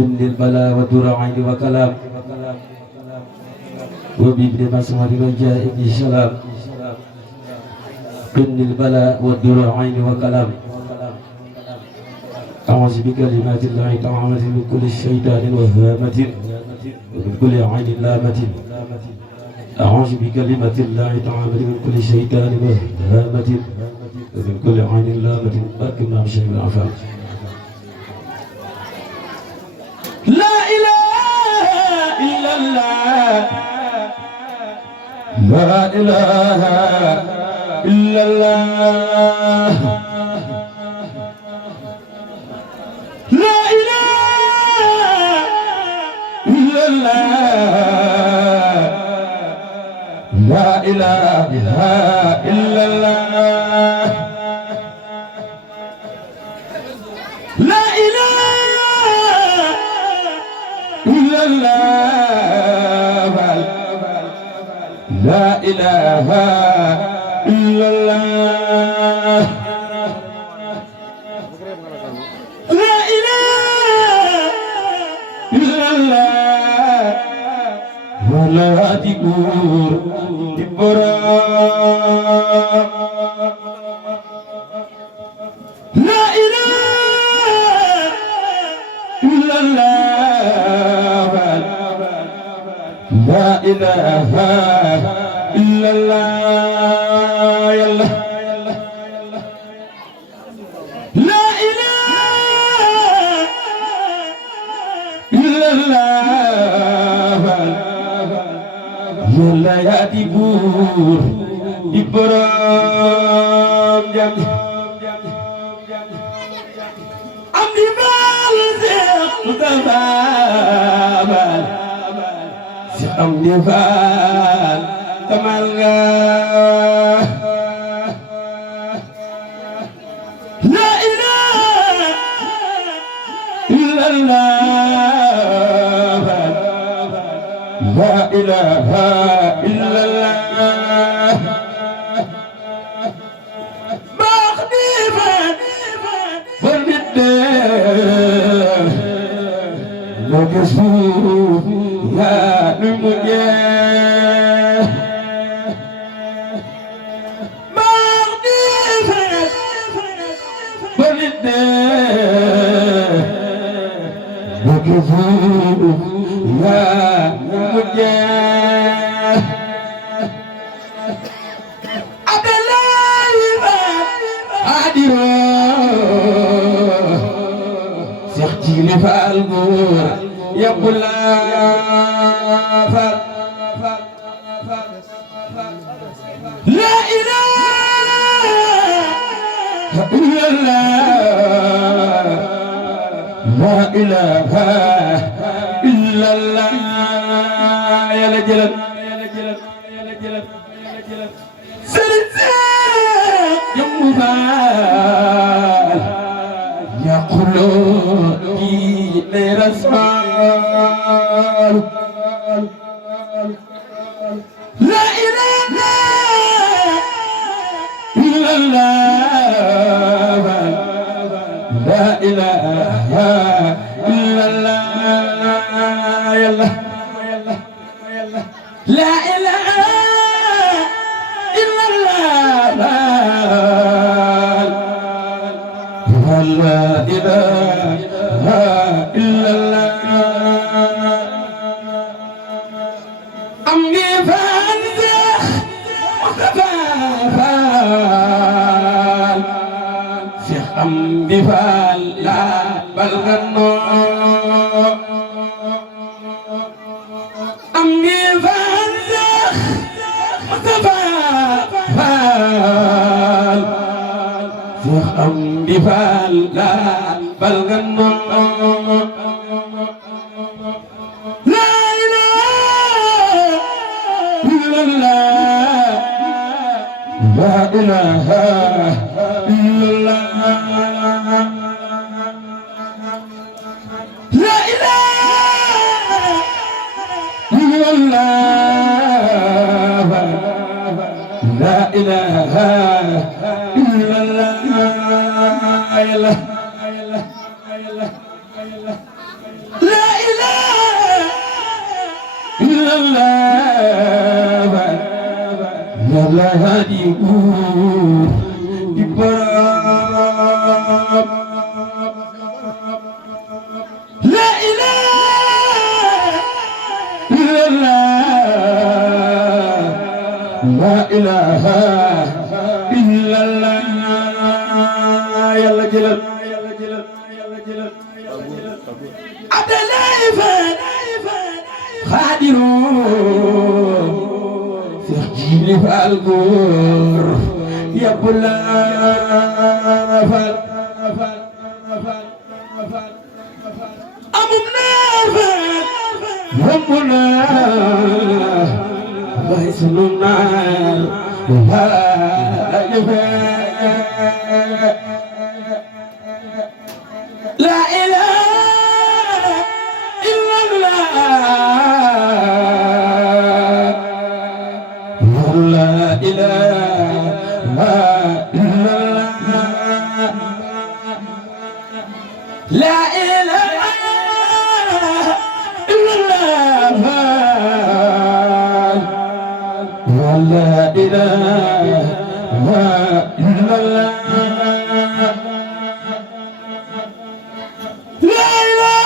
كن البلاء والدر عين وكلام وبابن مسمر وجاء ابن سلام كن البلاء والدر عين وكلام أعوذ بكلمات الله تعالى من كل شيطان وهامة ومن كل عين لامة أعوذ بكلمات الله تعالى من كل شيطان وهامة ومن كل عين لامة أكرم بشيء العفاف لا إله إلا الله لا إله إلا الله لا إله إلا الله لا إله إلا الله لا إله إلا الله لا إله إلا الله لا إله إلا الله ولا تقول تبرا لا إله إلا الله لا إله إلا الله يلا لا إله إلا الله يلا يا ديبور ديبرام جام am di baal Seex Mustafaa baal si am di baal kamal nga la ilaha illallah la ilaha illallah Magasur ya numunya Magnificat Balinde Magasur ya numunya Adalah Adiro Cheikh Jili Fall Ngoor yabula Fall la ilaha illallah la ilaha illallah ya la jalan Serigne Jëmmu Fall yaqulu di rasul la ilaha illallah la ilaha illallah yalla la ilaha illallah la ilaha illallah am ngi fan Seex Mustafaa Seex am ngi Fall la balgano am ngi fan Seex Mustafaa Seex am ngi Fall la balgano la ilaha illallah la ilaha illallah la ilaha illallah لا إله إلا الله يا الله هادي إبرام لا إله إلا الله لا إله إلا الله يلا جلال عبد الله خادرون في جيل فالقور يا بلا فال أمنا ربنا ويسلنا لا إله إلا الله لا إله إلا الله لا إله إلا الله لا إله إلا الله لا إله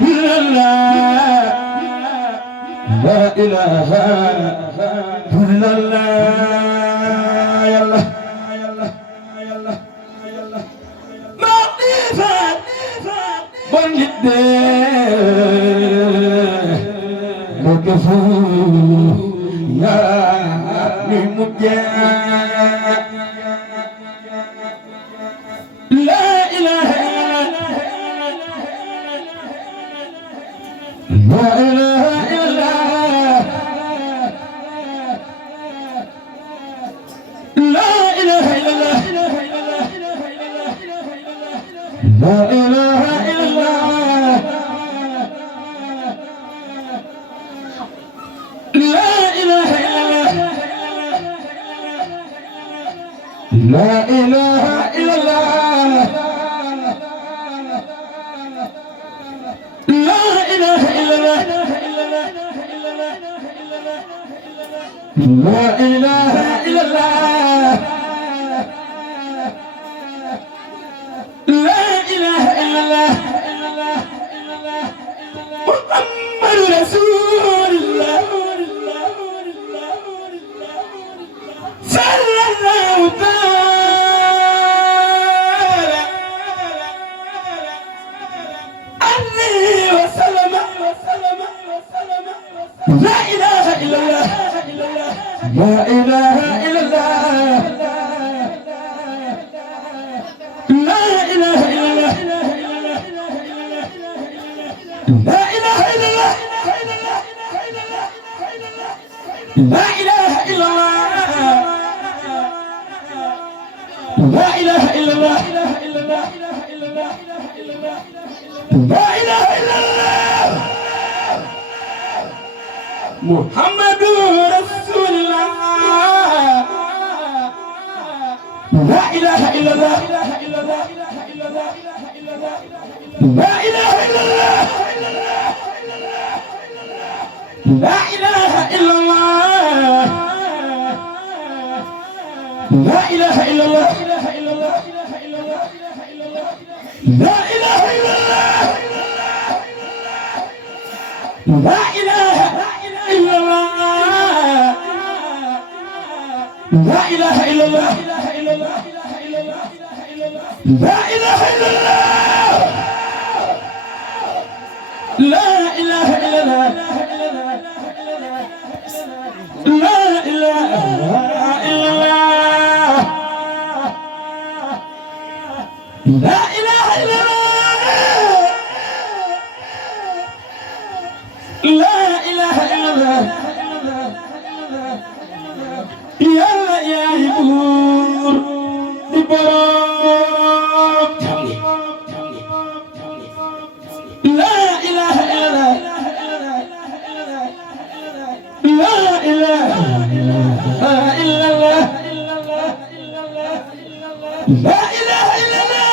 إلا الله لا إله إلا الله يلا معرفة بنجد مكفو يا ممجد لا إله لا إله إلا لا إله إلا الله لا إله إلا الله لا إله إلا الله لا إله إلا الله لا إله إلا الله لا إله إلا الله لا إله إلا الله محمد رسول الله صلى الله تعالى عليه وسلم لا إله إلا الله لا إله إلا الله لا إله إلا الله لا إله إلا الله لا إله إلا الله لا إله إلا الله لا إله إلا الله محمد رسول الله لا إله إلا الله لا إله إلا الله لا إله إلا الله لا إله إلا الله لا إله إلا الله لا إله إلا الله لا إله إلا الله لا إله إلا الله لا إله إلا الله لا إله إلا الله لا إله إلا الله لا إله إلا الله يا يبور ببرام لا إله إلا الله لا إله إلا الله لا إله إلا الله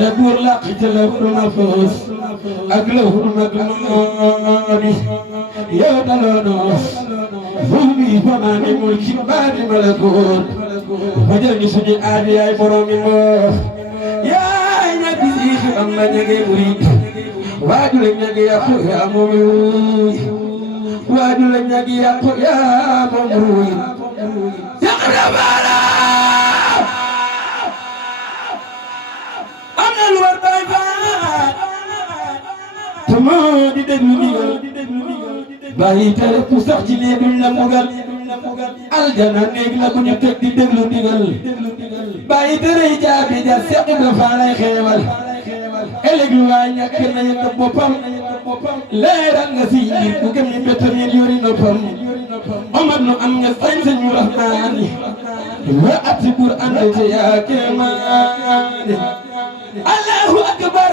لبور لقيت له المفوز أكله المكنون يا دلونوس ظلمي فما من ملك بعد ملكوت فجرني سجن آدي يا برام الله يا نبي زيخ أما نجي مريد وادل نجي يا مؤمن وادل نجي يا مؤمن يا قربانا أنا الورد تما دي دغلو bàyyi tere ku sax ci lii duñ la mugal aljana néeg la ku ñu teg di déglu ndigal bàyyi tere yi jaabi ja seq nga faa lay xeewal ëllëg lu waay ñàkk na yëg boppam leeral nga si biir ku gëm ni bétamit yori noppam omar nu am nga sañ-sañu rahmaani wa ati Qur'an te yaa kéemaani allahu akbar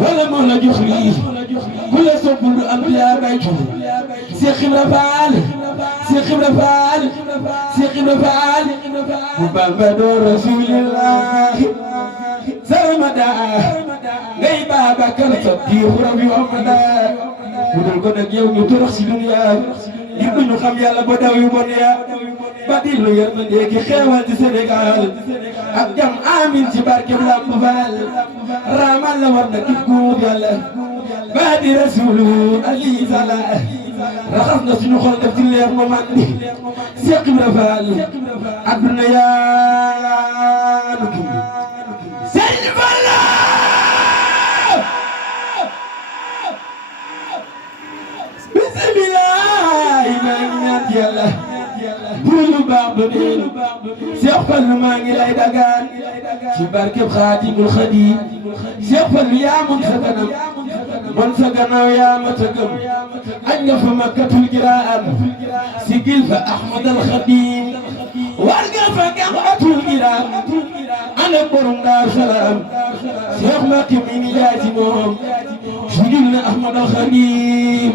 wala moo la jox lii ku la soppul du am yaa bay tu Cheikh Ibra Fall Cheikh Ibra Fall Cheikh Ibra Fall bu Bamba doo Rasulillah sarmada ngay Babacar Sadiq rabbi amada bu dul ko nag yow ñu torox si dunya ngir duñu xam yàlla ba daw yu bon ya ba di lu yërmande ki xeewal ci Sénégal ak jam amin ci barkem Lamp Fall ramal la war na kib guub yàlla ba di rasulu ali sala raxas na suñu xol def ci leer mo man ni Cheikh Ibra Fall aduna yaa nu ki Sëñ Fallu bismillah maa ngi ñaan yàlla buñu baax ba dee Cheikh Fallu maa ngi lay dagaan ci barkeb Xaadimul Xadiim Cheikh Fallu yaa mun sa kanam man sa gannaaw yaa ma tëggam añ nga fa Makkatul Kiraan sigil fa Ahmad al Xadiim war nga fa Makkatul Kiraan ana borom Daaru Salaam Cheikh Makki mi ngi jaay ci moom sigil na Ahmad al Xadiim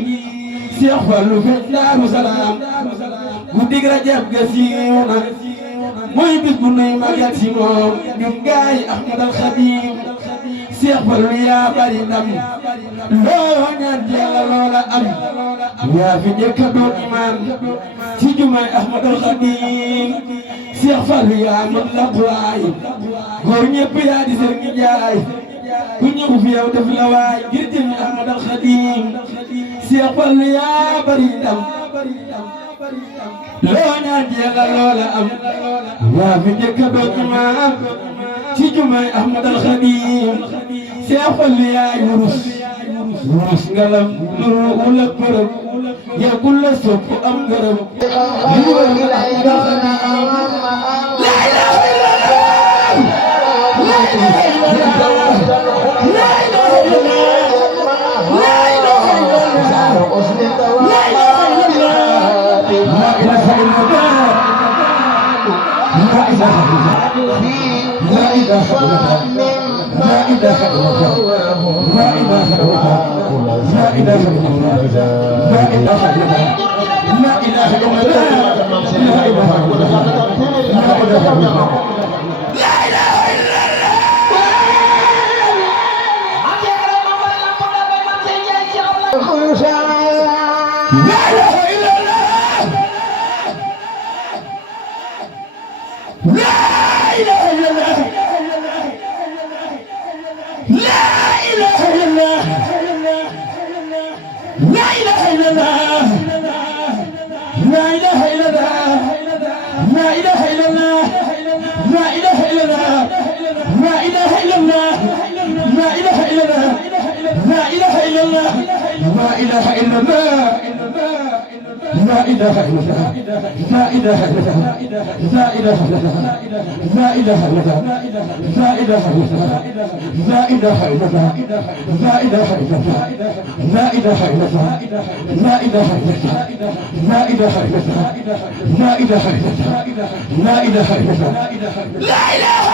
Cheikh Fallu fa Daaru Salaam guddi Rajab ga siiw na mooy bis bu nuy magal si moom ñun gaay Ahmad al Xadiim Cheikh Fallu yaa bari ndam loo ñaan Yàlla loola am yaa fi njëkk a doon imaam ci jumaay Ahmad al Xadiim Cheikh Fallu yaa mën la xulaay góor ñëpp yaa di seen njaay ku ñëw fi yow def la waay ngir jëmi Ahmad al Xadiim Cheikh Fallu yaa bari ndam loo ñaan Yàlla loola am yaa fi njëkk a doon imaam ci jumaay Ahmad al Xadiim Cheikh Fallu yaay wurus ngalam nuru wula bërëb yaa ku la sopp am ngërëm li wër nga Ahmad al Xadiim la ilaha illallah la ilaha illallah la ilaha illallah la ilaha illallah la ilaha illallah لا إله إلا الله لا إله إلا الله لا إله إلا الله لا إله إلا الله لا إله إلا الله لا إله إلا الله لا إله إلا الله لا إله إلا الله لا إله إلا الله لا إله إلا الله لا إله إلا